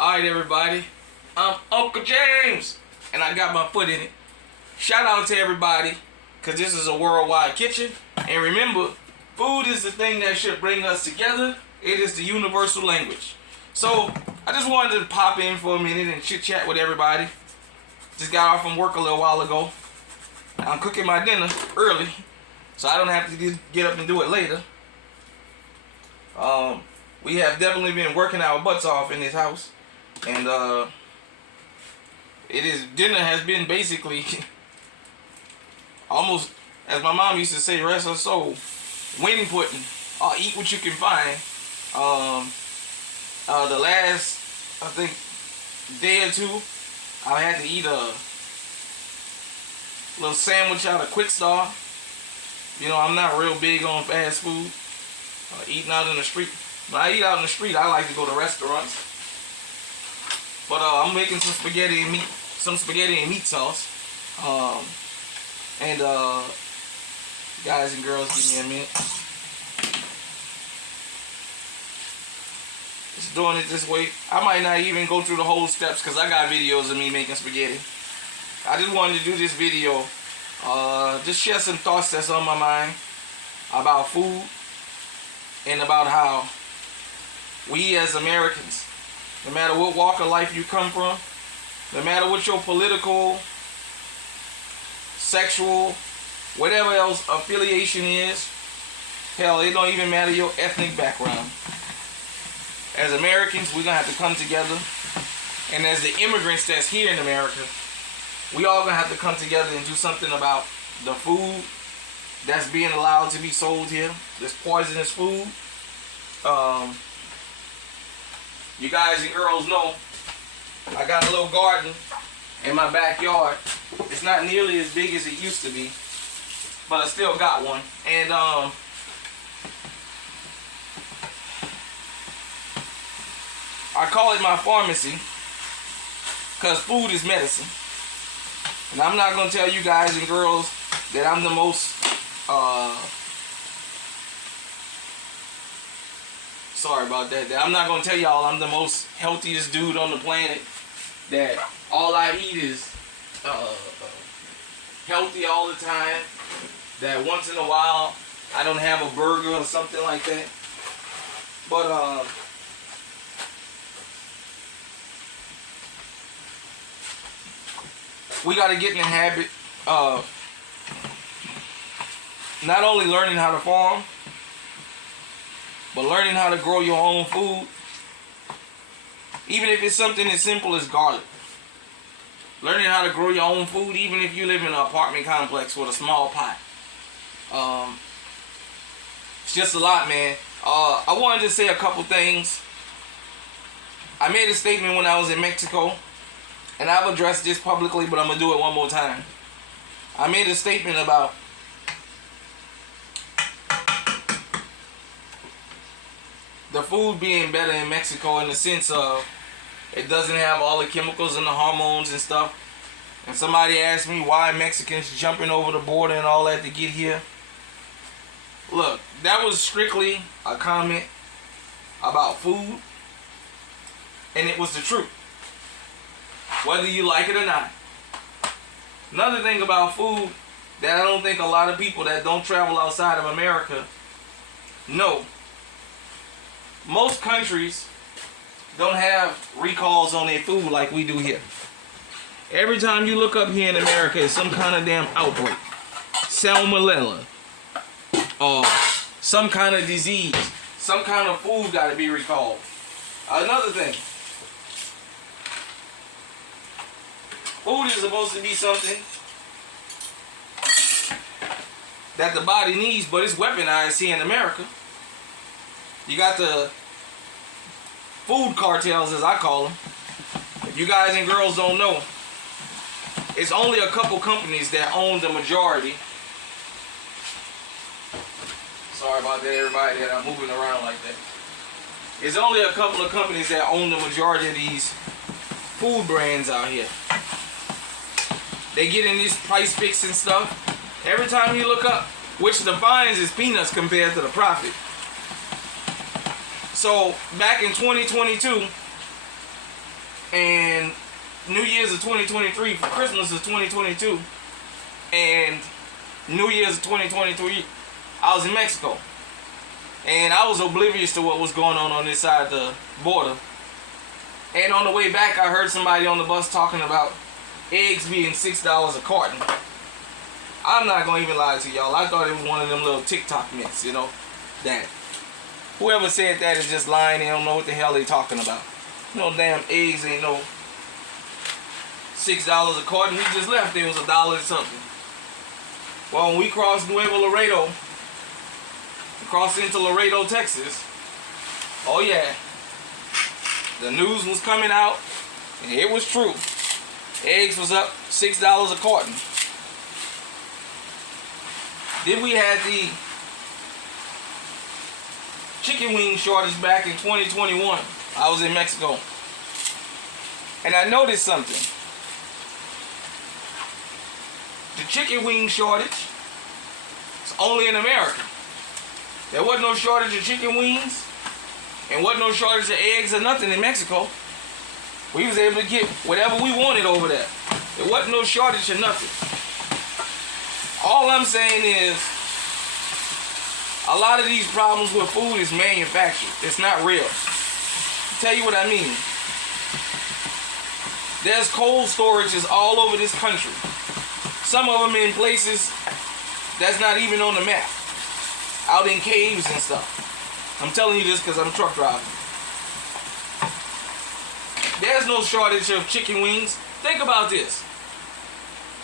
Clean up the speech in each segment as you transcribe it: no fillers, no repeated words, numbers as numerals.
Alright everybody, I'm Uncle James, and I got my foot in it. Shout out to everybody, because this is a worldwide kitchen. And remember, food is the thing that should bring us together. It is the universal language. So, I just wanted to pop in for a minute and chit chat with everybody. Just got off from work a little while ago. I'm cooking my dinner early, so I don't have to get up and do it later. We have definitely been working our butts off in this house. And dinner has been basically almost, as my mom used to say, rest her soul, wind putting, eat what you can find. The last, I think, day or two, I had to eat a little sandwich out of Quick Star. You know, I'm not real big on fast food, eating out in the street. When I eat out in the street, I like to go to restaurants. But I'm making some spaghetti and meat sauce. Guys and girls, give me a minute. Just doing it this way. I might not even go through the whole steps because I got videos of me making spaghetti. I just wanted to do this video, just share some thoughts that's on my mind about food and about how we as Americans, no matter what walk of life you come from, no matter what your political, sexual, whatever else affiliation is, hell, it don't even matter your ethnic background. As Americans, we're going to have to come together. And as the immigrants that's here in America, we all going to have to come together and do something about the food that's being allowed to be sold here. This poisonous food. You guys and girls know I got a little garden in my backyard. It's not nearly as big as it used to be, but I still got one. And I call it my pharmacy because food is medicine. And I'm not going to tell you guys and girls that I'm the most sorry about that. I'm not going to tell y'all I'm the most healthiest dude on the planet. That all I eat is healthy all the time. That once in a while I don't have a burger or something like that. But we got to get in the habit of not only learning how to farm, but learning how to grow your own food. Even if it's something as simple as garlic. Learning how to grow your own food, even if you live in an apartment complex with a small pot. It's just a lot, man. I wanted to say a couple things. I made a statement when I was in Mexico, and I've addressed this publicly, but I'm going to do it one more time. I made a statement about the food being better in Mexico in the sense of it doesn't have all the chemicals and the hormones and stuff. And somebody asked me why Mexicans jumping over the border and all that to get here. Look, that was strictly a comment about food, and it was the truth, whether you like it or not. Another thing about food that I don't think a lot of people that don't travel outside of America know. Most countries don't have recalls on their food like we do here. Every time you look up here in America, it's some kind of damn outbreak. Salmonella. Or some kind of disease. Some kind of food got to be recalled. Another thing. Food is supposed to be something that the body needs, but it's weaponized here in America. You got the food cartels, as I call them. If you guys and girls don't know, it's only a couple companies that own the majority. Sorry about that, everybody, that I'm moving around like that. It's only a couple of companies that own the majority of these food brands out here. They get in this price fixing stuff. Every time you look up, which the fines is peanuts compared to the profit. So back in 2022, and New Year's of 2023 for Christmas is 2022, and New Year's of 2023 I was in Mexico, and I was oblivious to what was going on this side of the border. And on the way back, I heard somebody on the bus talking about eggs being $6 a carton. I'm not gonna even lie to y'all. I thought it was one of them little TikTok myths, you know, that whoever said that is just lying. They don't know what the hell they talking about. No damn eggs ain't no $6 a carton. We just left. It was $1 or something. Well, when we crossed Nuevo Laredo, crossed into Laredo, Texas, oh yeah, the news was coming out, and it was true. Eggs was up $6 a carton. Then we had the chicken wing shortage back in 2021. I was in Mexico, and I noticed something. The chicken wing shortage is only in America. There wasn't no shortage of chicken wings, and wasn't no shortage of eggs or nothing in Mexico. We was able to get whatever we wanted over there. There wasn't no shortage of nothing. All I'm saying is, a lot of these problems with food is manufactured. It's not real. I'll tell you what I mean. There's cold storages all over this country. Some of them in places that's not even on the map. Out in caves and stuff. I'm telling you this because I'm truck driving. There's no shortage of chicken wings. Think about this.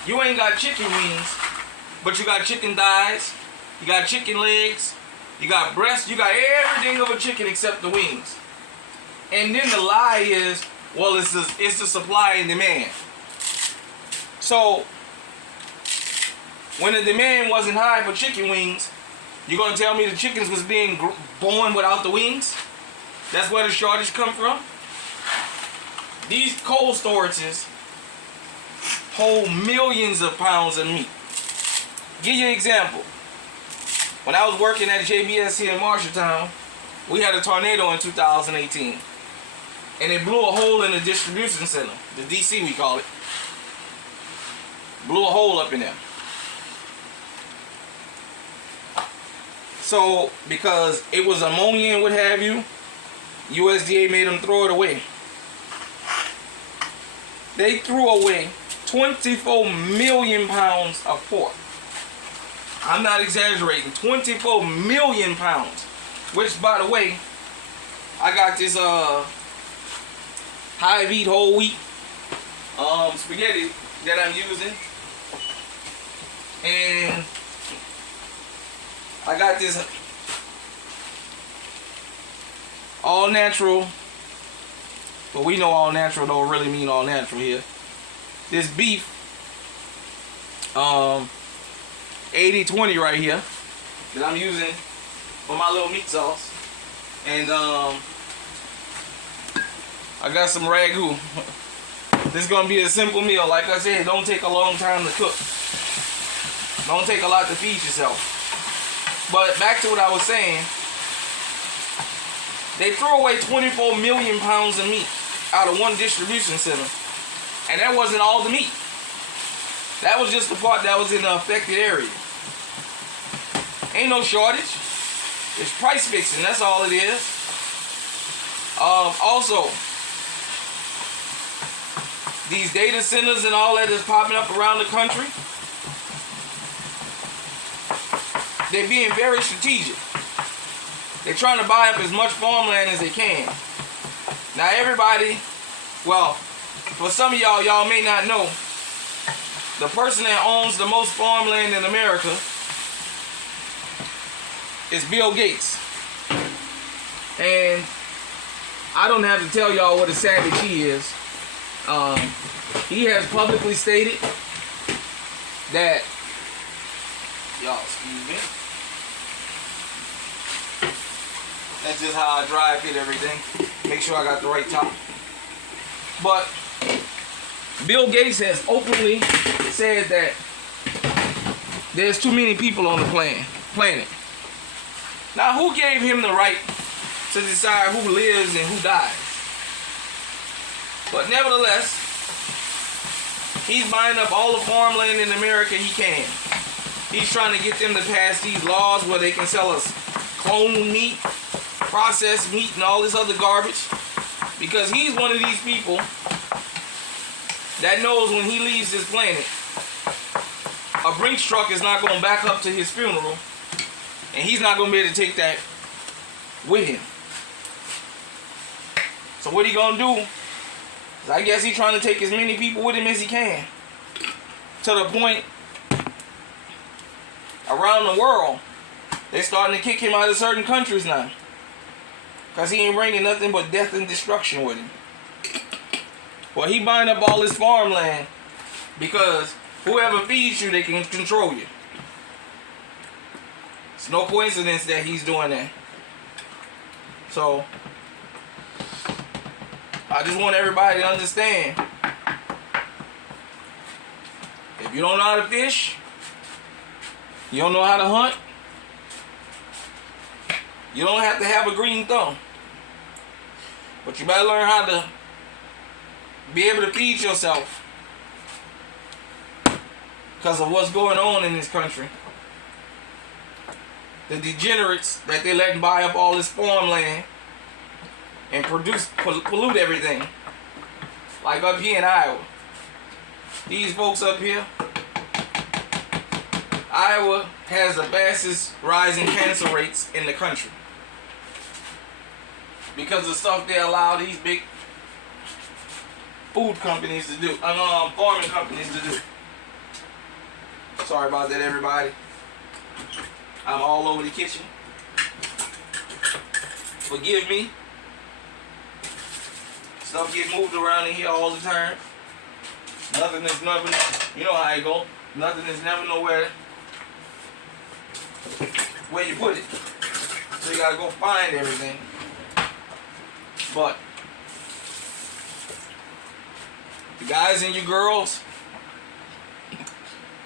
You ain't got chicken wings, but you got chicken thighs, you got chicken legs, you got breasts, you got everything of a chicken except the wings. And then the lie is, well, it's the supply and demand. So, when the demand wasn't high for chicken wings, you're going to tell me the chickens was being born without the wings? That's where the shortage come from? These cold storages hold millions of pounds of meat. Give you an example. When I was working at JBS here in Marshalltown, we had a tornado in 2018. And it blew a hole in the distribution center. The DC we call it. Blew a hole up in there. So, because it was ammonia and what have you, USDA made them throw it away. They threw away 24 million pounds of pork. I'm not exaggerating. 24 million pounds. Which, by the way, I got this Hy-Vee whole wheat spaghetti that I'm using. And I got this all natural, but we know all natural don't really mean all natural here. This beef, 80-20 right here, that I'm using for my little meat sauce. And I got some ragu. This is gonna be a simple meal. Like I said, it don't take a long time to cook. Don't take a lot to feed yourself. But back to what I was saying, they threw away 24 million pounds of meat out of one distribution center. And that wasn't all the meat. That was just the part that was in the affected area. Ain't no shortage. It's price fixing, that's all it is. Also, these data centers and all that is popping up around the country, they're being very strategic. They're trying to buy up as much farmland as they can. Now everybody, well, for some of y'all may not know, the person that owns the most farmland in America is Bill Gates. And I don't have to tell y'all what a savage he is. He has publicly stated that, y'all excuse me, that's just how I dry fit everything. Make sure I got the right top. But Bill Gates has openly said that there's too many people on the planet. Now, who gave him the right to decide who lives and who dies? But nevertheless, he's buying up all the farmland in America he can. He's trying to get them to pass these laws where they can sell us clone meat, processed meat, and all this other garbage. Because he's one of these people that knows when he leaves this planet, a Brinks truck is not going to back up to his funeral, and he's not going to be able to take that with him. So what he going to do is, I guess he's trying to take as many people with him as he can. To the point, around the world, they're starting to kick him out of certain countries now. Because he ain't bringing nothing but death and destruction with him. Well, he buying up all his farmland because whoever feeds you, they can control you. It's no coincidence that he's doing that. So, I just want everybody to understand. If you don't know how to fish, you don't know how to hunt, you don't have to have a green thumb. But you better learn how to be able to feed yourself because of what's going on in this country. The degenerates that they letting buy up all this farmland and pollute everything. Like up here in Iowa. These folks up here, Iowa has the fastest rising cancer rates in the country. Because of stuff they allow these big food companies to do, farming companies to do. Sorry about that, everybody. I'm all over the kitchen. Forgive me. Stuff get moved around in here all the time. Nothing is never, you know how it go. Nothing is never nowhere where you put it. So you gotta go find everything. But you guys and you girls,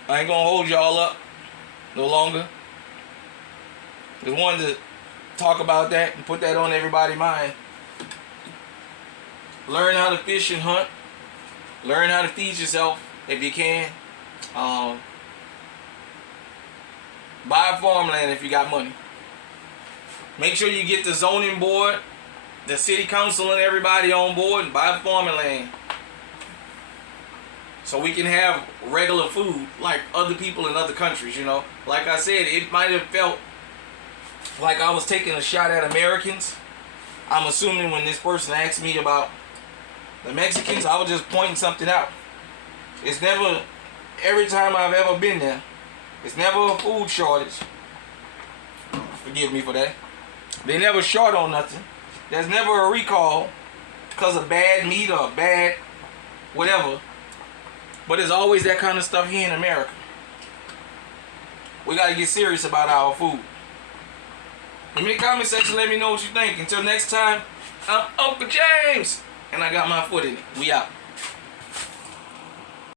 I ain't gonna hold y'all up no longer. Just wanted to talk about that and put that on everybody's mind. Learn how to fish and hunt. Learn how to feed yourself if you can. Buy farmland if you got money. Make sure you get the zoning board, the city council, and everybody on board and buy farming land. So we can have regular food like other people in other countries, you know. Like I said, it might have felt like I was taking a shot at Americans. I'm assuming when this person asked me about the Mexicans, I was just pointing something out. It's never, every time I've ever been there, it's never a food shortage. Forgive me for that. They never short on nothing. There's never a recall because of bad meat or bad whatever. But there's always that kind of stuff here in America. We got to get serious about our food. In the comment section, let me know what you think. Until next time, I'm Uncle James. And I got my foot in it. We out.